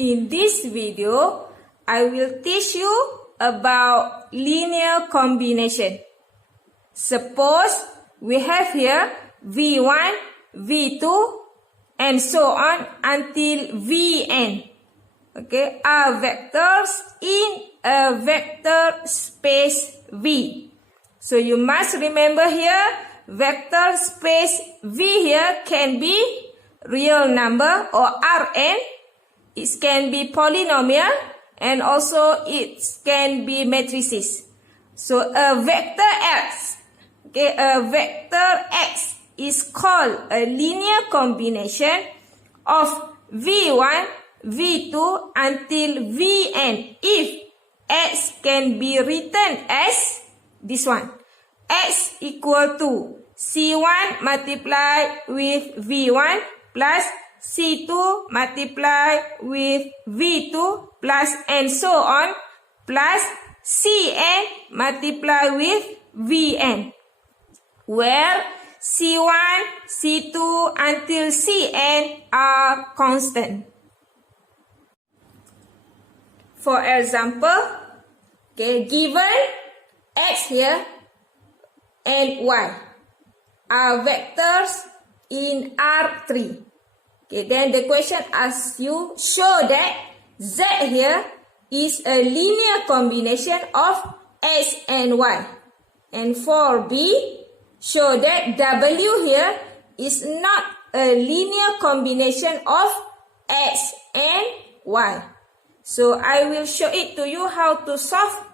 In this video, I will teach you about linear combination. Suppose we have here V1, V2, and so on until Vn. Okay, are vectors in a vector space V. So you must remember here, vector space V here can be real number or Rn. It can be polynomial and also it can be matrices. So a vector X, okay, a vector X is called a linear combination of V1, V2 until Vn if X can be written as this one. X equal to C1 multiplied with V1 plus C2 multiplied with V2 plus and so on plus Cn multiplied with Vn, where C1, C2 until Cn are constant. For example, okay, given X here and Y are vectors in R3. Okay, then the question asks you, show that Z here is a linear combination of X and Y. And for B, show that W here is not a linear combination of X and Y. So I will show it to you how to solve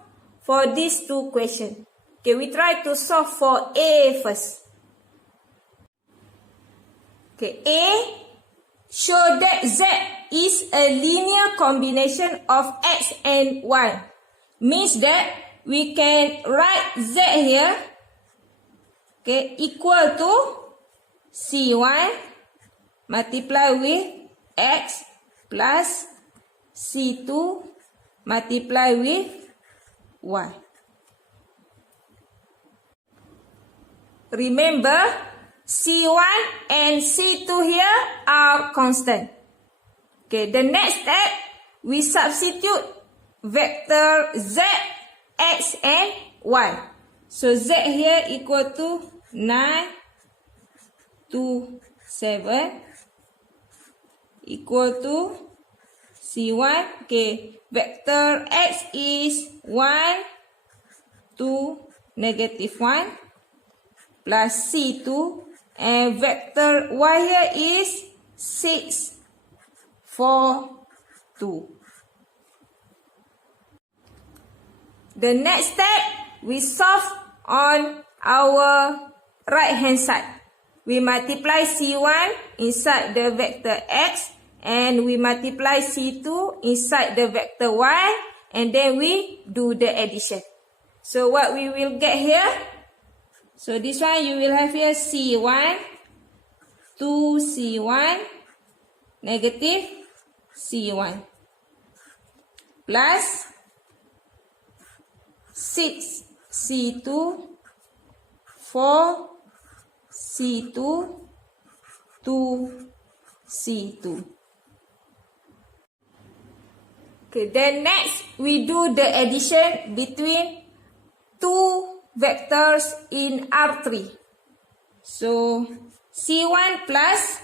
for these two questions. Okay, we try to solve for A first. Okay, A, show that Z is a linear combination of X and Y. Means that we can write Z here, okay, equal to C1 multiply with X plus C2 multiply with Y. Remember, C1 and C2 here are constant. Okay, the next step, we substitute vector Z, X and Y. So Z here equal to 9, 2, 7 equal to C1. Okay, vector X is 1, 2, -1 plus C2. And vector Y here is 6, 4, 2. The next step, we solve on our right hand side. We multiply C1 inside the vector X and we multiply C2 inside the vector Y, and then we do the addition. So what we will get here? So this one you will have here C1, 2C1, negative C1, plus 6C2, 4C2, 2C2. Okay, then next we do the addition between two vectors in R3. So C1 plus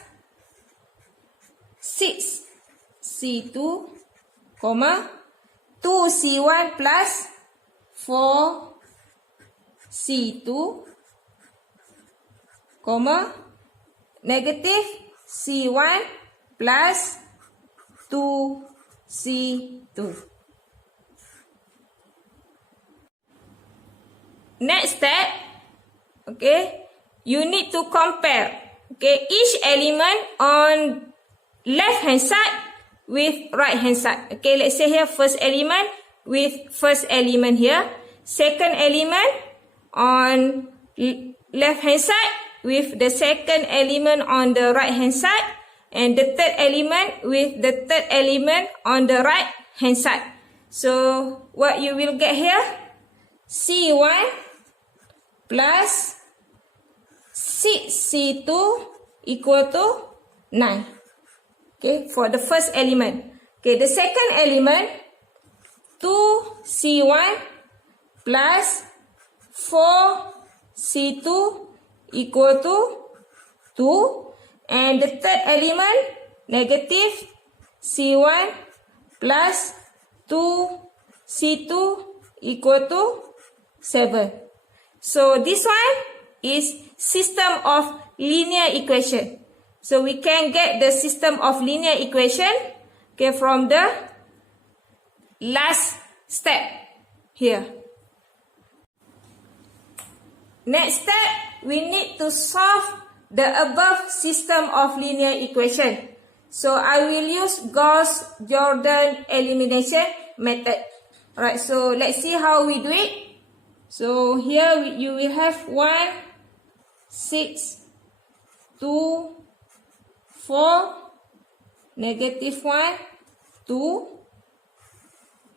6C2, 2C1 plus 4C2, negative C1 plus 2C2. Next step, okay, you need to compare, okay, each element on left hand side with right hand side. Okay, let's say here first element with first element here, second element on left hand side with the second element on the right hand side, and the third element with the third element on the right hand side. So what you will get here, C1 plus 6C2 equal to 9. Okay, for the first element. Okay, the second element, 2C1 plus 4C2 equal to 2. And the third element, negative C1 plus 2C2 equal to 7. So this one is system of linear equation. So we can get the system of linear equation, okay, from the last step here. Next step, we need to solve the above system of linear equation. So I will use Gauss-Jordan elimination method. Alright, so let's see how we do it. So here you will have 1, 6, 2, 4, negative 1, 2.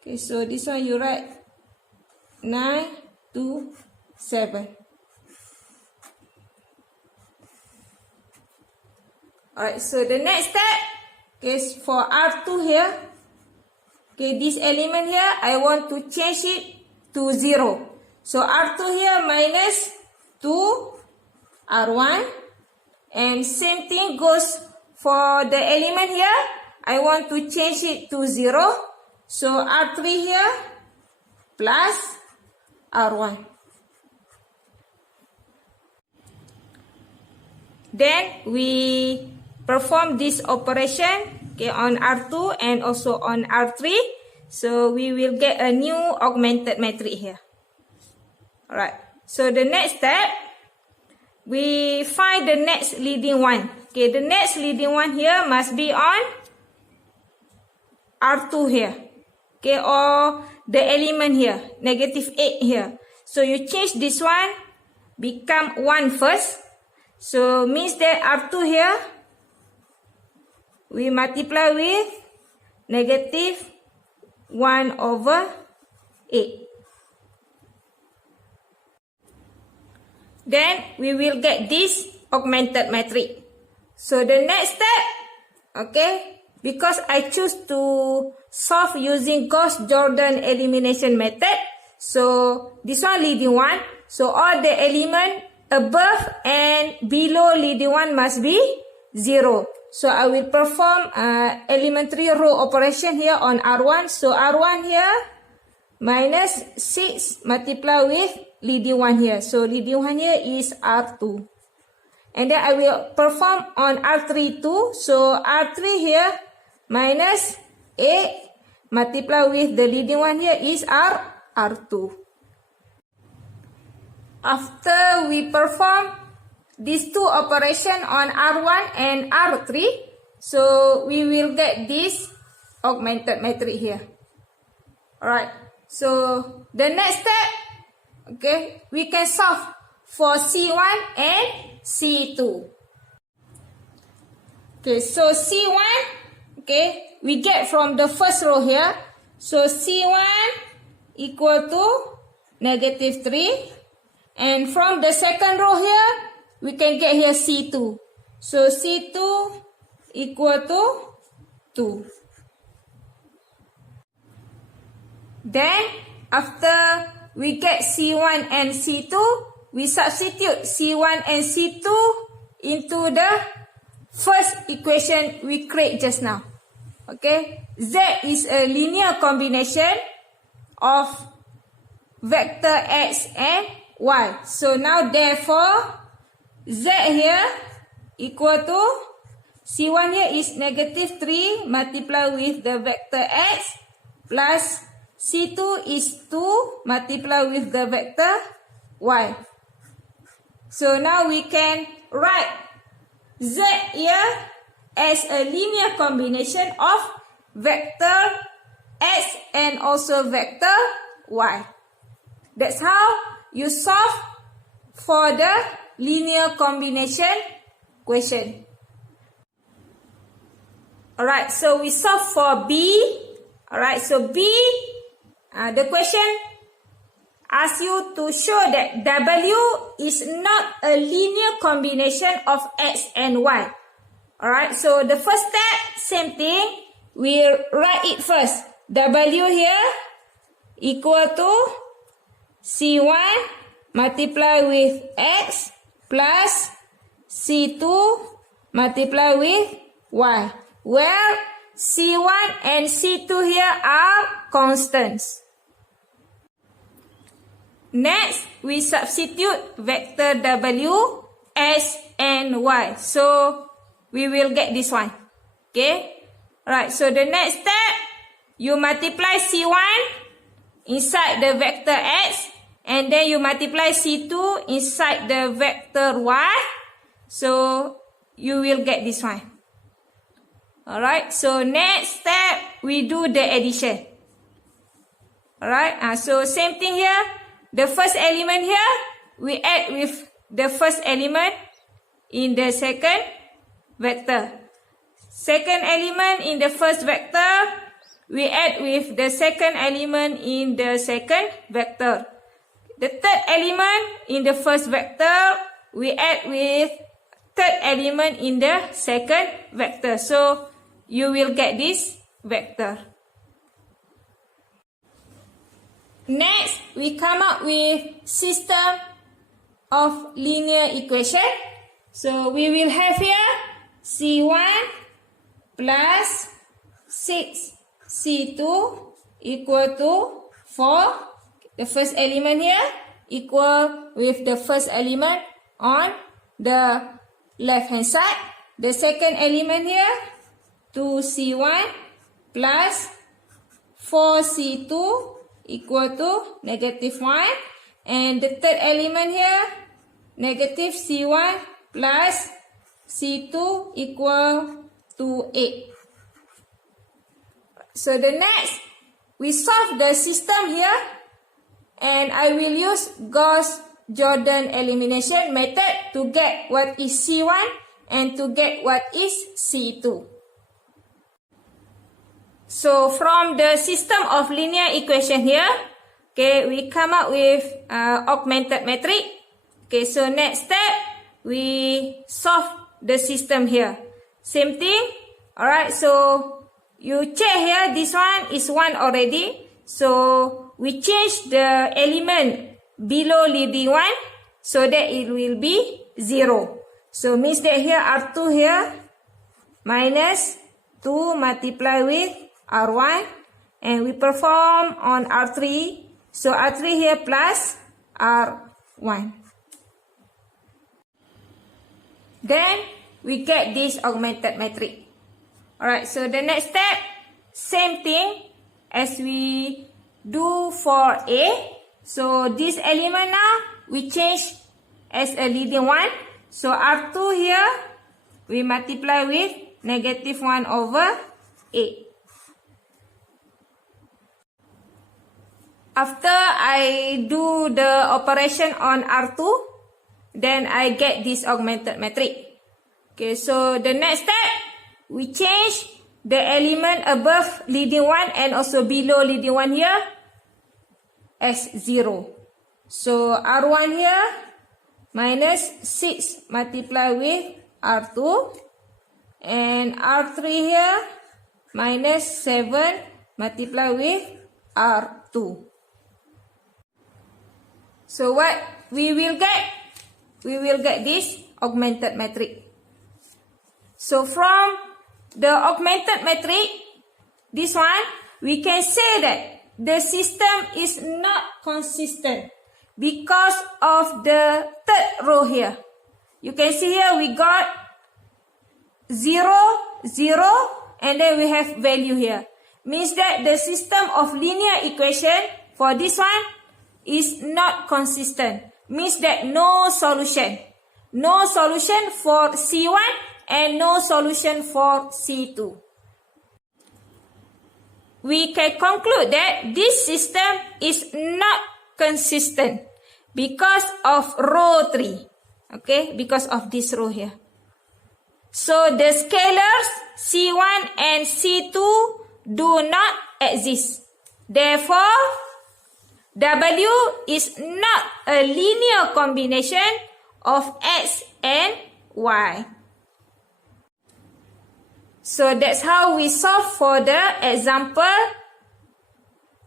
Okay, so this one you write 9, 2, 7. Alright, so the next step, okay, for R2 here, okay, this element here, I want to change it to 0. So R2 here minus 2 R1, and same thing goes for the element here. I want to change it to 0. So R3 here plus R1. Then we perform this operation, okay, on R2 and also on R3. So we will get a new augmented matrix here. Alright, so the next step, we find the next leading one. Okay, the next leading one here must be on R2 here. Okay, or the element here, negative 8 here. So you change this one, become 1 first. So means that R2 here, we multiply with negative 1 over 8. Then we will get this augmented matrix. So the next step, okay, because I choose to solve using Gauss-Jordan elimination method, so this one leading one, so all the element above and below leading one must be 0. So I will perform elementary row operation here on R1. So R1 here minus 6 multiply with leading one here. So leading one here is R2. And then I will perform on R3 too. So R3 here minus 8 multiply with the leading one here is R2. After we perform these two operations on R1 and R3, so we will get this augmented matrix here. Alright, so the next step, okay, we can solve for C1 and C2. Okay, so C1, okay, we get from the first row here. So C1 equal to negative 3. And from the second row here, we can get here C2. So C2 equal to 2. Then, after we get C1 and C2, we substitute C1 and C2 into the first equation we create just now. Okay, Z is a linear combination of vector X and Y. So now therefore, Z here equal to C1 here is negative 3 multiply with the vector X plus C2 is 2 multiply with the vector Y. So now we can write Z here as a linear combination of vector X and also vector Y. That's how you solve for the linear combination question. Alright, so we solve for B. Alright, so B, the question asks you to show that W is not a linear combination of X and Y. Alright, so the first step, same thing. we write it first. W here equal to C1 multiply with X plus C2 multiply with Y. Where C1 and C2 here are constants. Next, we substitute vector W, S and Y. So, we will get this one. Okay? Alright, so the next step, you multiply C1 inside the vector X, and then you multiply C2 inside the vector Y. So, you will get this one. Alright, so next step, we do the addition. Alright, so same thing here. The first element here, we add with the first element in the second vector. Second element in the first vector, we add with the second element in the second vector. The third element in the first vector, we add with third element in the second vector. So, you will get this vector. Next, we come up with system of linear equation. So, we will have here C1 plus 6C2 equal to 4. The first element here equal with the first element on the left hand side. The second element here 2C1 plus 4C2 equal to negative 1. And the third element here, negative C1 plus C2 equal to 8. So the next, we solve the system here. And I will use Gauss-Jordan elimination method to get what is C1 and to get what is C2. So, from the system of linear equation here, okay, we come up with augmented matrix. Okay, so next step, we solve the system here. Same thing. Alright, so you check here, this one is 1 already. So, we change the element below leading 1 so that it will be 0. So, means that here R2 here minus 2 multiply with R1, and we perform on R3. So, R3 here plus R1. Then, we get this augmented matrix. Alright, so the next step, same thing as we do for A. So, this element now, we change as a leading 1. So, R2 here, we multiply with negative 1 over 8. After I do the operation on R2, then I get this augmented matrix. Okay, so the next step, we change the element above leading 1 and also below leading 1 here as 0. So R1 here minus 6 multiply with R2, and R3 here minus 7 multiply with R2. So what we will get? We will get this augmented matrix. So from the augmented matrix, this one, we can say that the system is not consistent because of the third row here. You can see here we got 0, 0, and then we have value here. Means that the system of linear equation for this one is not consistent. Means that no solution. No solution for C1 and no solution for C2. We can conclude that this system is not consistent because of row 3. Okay, because of this row here. So the scalars C1 and C2 do not exist. Therefore, W is not a linear combination of X and Y. So that's how we solve for the example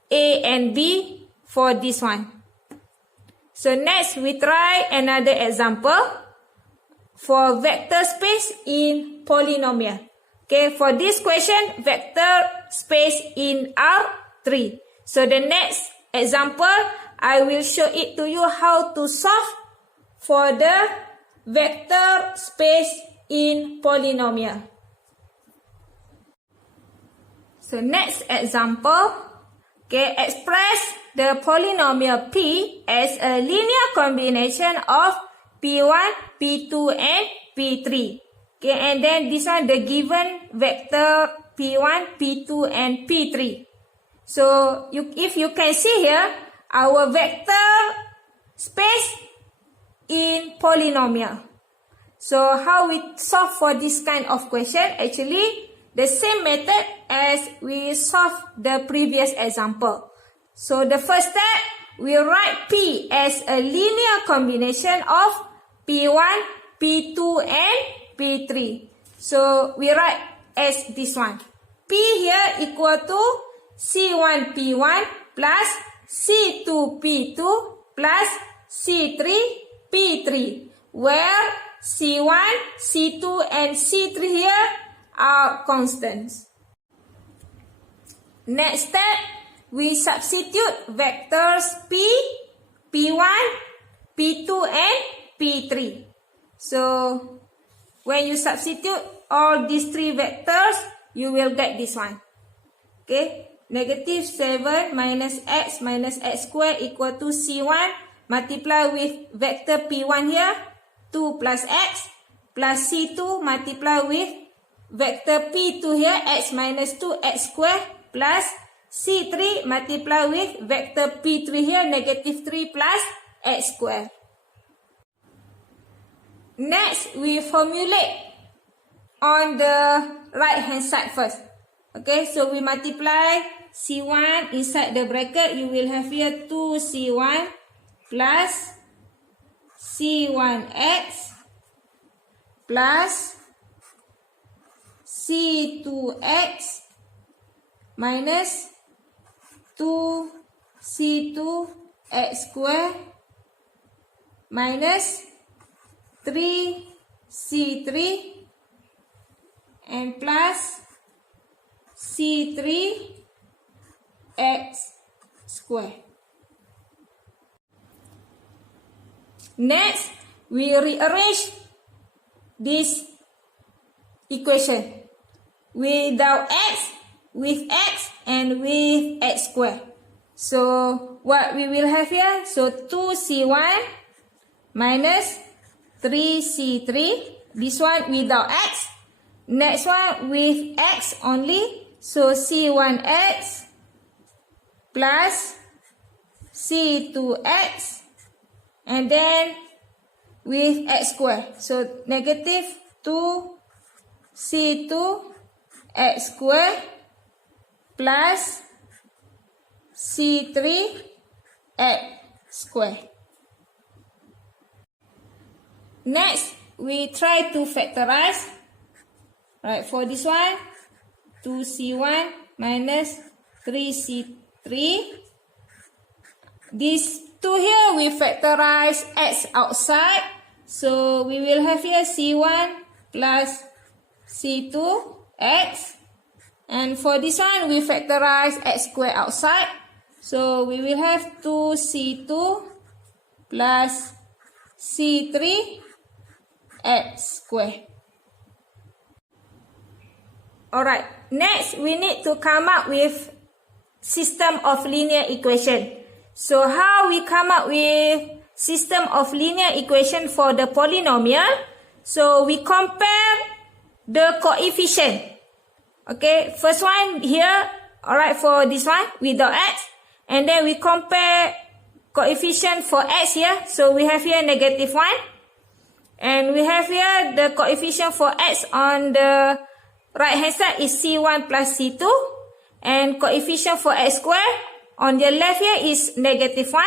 A and B for this one. So next we try another example for vector space in polynomial. Okay, for this question, vector space in R3. So the next example, I will show it to you how to solve for the vector space in polynomial. So next example, okay, express the polynomial P as a linear combination of P1, P2 and P3. Okay, and then this one, the given vector P1, P2 and P3. So if you can see here, our vector space in polynomial. So how we solve for this kind of question? Actually, the same method as we solved the previous example. So the first step, we write P as a linear combination of P1, P2 and P3. So we write as this one. P here equal to C1 P1 plus C2 P2 plus C3 P3, where C1, C2 and C3 here are constants. Next step, we substitute vectors P, P1, P2 and P3. So when you substitute all these three vectors, you will get this one. Okay, negative 7 minus x squared equal to C1 multiply with vector P1 here, 2 plus x, plus C2 multiply with vector P2 here, x minus 2 x squared, plus C3 multiply with vector P3 here, negative 3 plus x squared. Next, we formulate on the right hand side first. Okay, so we multiply C1 inside the bracket. You will have here 2C1 plus C1x plus C2x minus 2C2x squared minus 3C3 and plus C3x squared. Next, we rearrange this equation without x, with x, and with x squared. So what we will have here, so 2C1 minus 3C3, this one without x. Next one with x only, so C1x plus C2x, and then with x squared, so negative 2C2x squared plus C3x squared. Next, we try to factorize. Right, for this one, 2C1 minus 3C3. These two here, we factorize x outside. So we will have here C1 plus C2x. And for this one, we factorize x squared outside. So we will have 2C2 plus C3x squared. Alright, next we need to come up with system of linear equation. So how we come up with system of linear equation for the polynomial? So we compare the coefficient. Okay, first one here, alright, for this one without x. And then we compare coefficient for x here. So we have here negative 1. And we have here the coefficient for x on the right hand side is C1 plus C2. And coefficient for x squared on the left here is negative 1.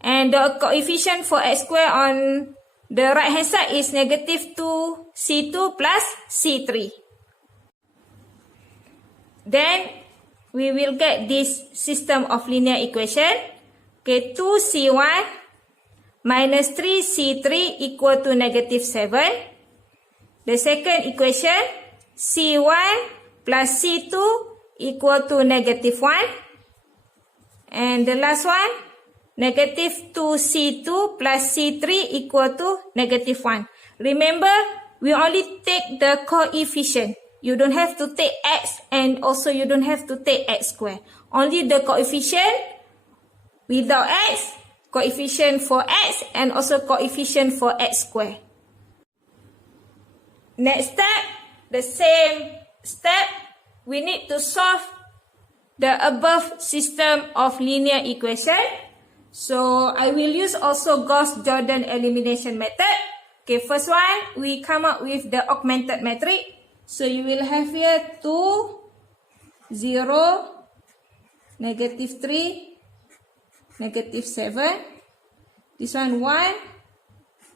And the coefficient for x squared on the right hand side is negative 2C2 plus C3. Then we will get this system of linear equation. Okay, 2C1 minus 3C3 equal to negative 7. The second equation, C1 plus C2 equal to negative 1. And the last one, negative 2C2 plus C3 equal to negative 1. Remember, we only take the coefficient. You don't have to take x, and also you don't have to take x squared. Only the coefficient without x, coefficient for x, and also coefficient for x squared. Next step, the same step, we need to solve the above system of linear equation. So I will use also Gauss-Jordan elimination method. Okay, first one, we come up with the augmented matrix. So you will have here 2, 0, negative 3, negative 7. This one 1,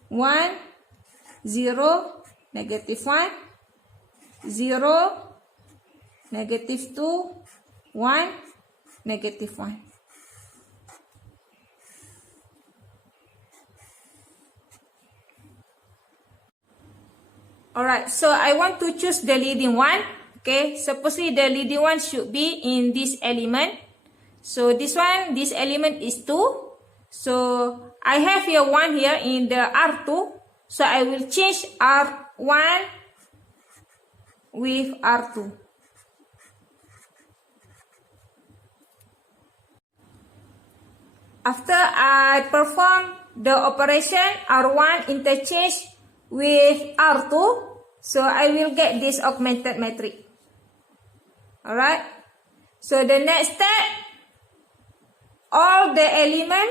1, 0, negative 1, 0, negative 2, 1, negative 1. Alright, so I want to choose the leading one. Okay, supposedly the leading one should be in this element. So this one, this element is 2. So I have here 1 here in the R2. So I will change R1 with R2. After I perform the operation R1 interchange with R2, so I will get this augmented matrix. Alright, so the next step, all the element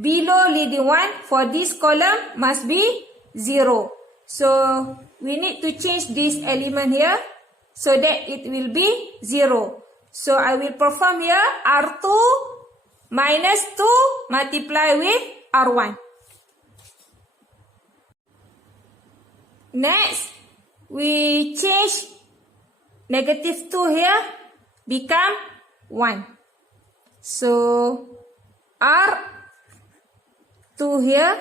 below leading one for this column must be 0. So we need to change this element here so that it will be 0. So I will perform here R2 minus 2 multiply with R1. Next, we change negative 2 here become 1. So R2 here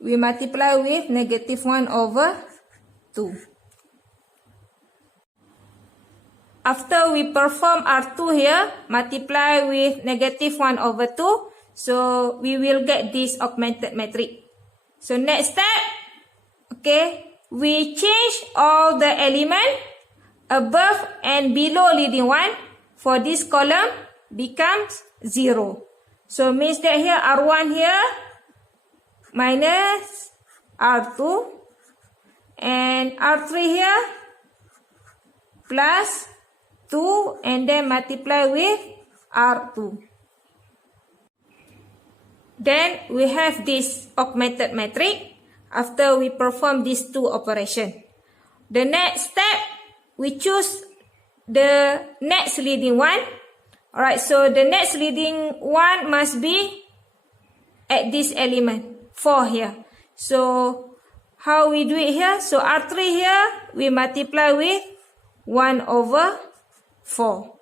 we multiply with negative 1 over 2. After we perform R2 here, multiply with negative 1 over 2, so we will get this augmented matrix. So next step, okay, we change all the element above and below leading one for this column becomes 0. So means that here R1 here minus R2 and R3 here plus 2 and then multiply with R2. Then we have this augmented matrix after we perform these two operations. The next step, we choose the next leading one. Alright, so the next leading one must be at this element 4 here. So how we do it here? So R3 here we multiply with 1 over 4.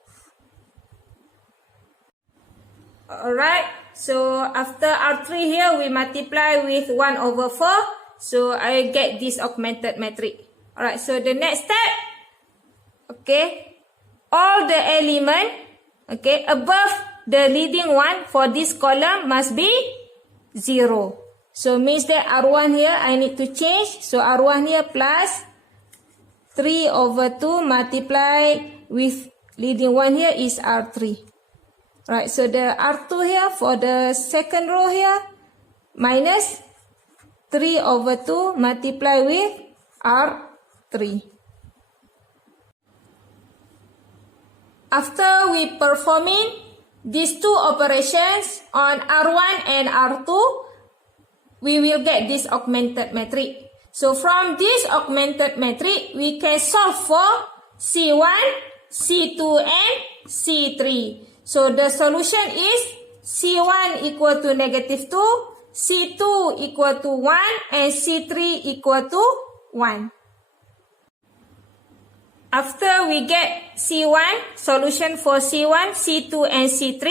Alright, so after R3 here we multiply with 1 over 4. So I get this augmented matrix. Alright, so the next step, okay, all the element, okay, above the leading one for this column must be 0. So means that R1 here I need to change. So R1 here plus 3 over 2 multiply with leading one here is R3. Right, so the R2 here for the second row here minus 3 over 2 multiply with R3. After we performing these two operations on R1 and R2, we will get this augmented matrix. So from this augmented matrix, we can solve for C1, C2 and C3. So the solution is C1 equal to negative 2, C2 equal to 1 and C3 equal to 1. After we get C1, solution for C1, C2 and C3,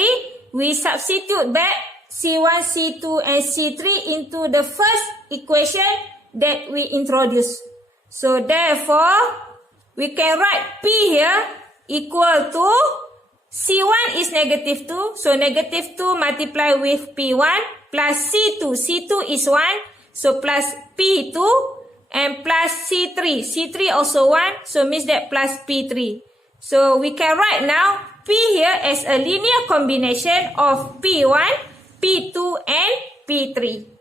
we substitute back C1, C2 and C3 into the first equation that we introduced. So therefore, we can write P here equal to C1 is negative 2. So negative 2 multiply with P1 plus C2. C2 is 1. So plus P2 and plus C3. C3 also 1. So means that plus P3. So we can write now P here as a linear combination of P1, P2 and P3.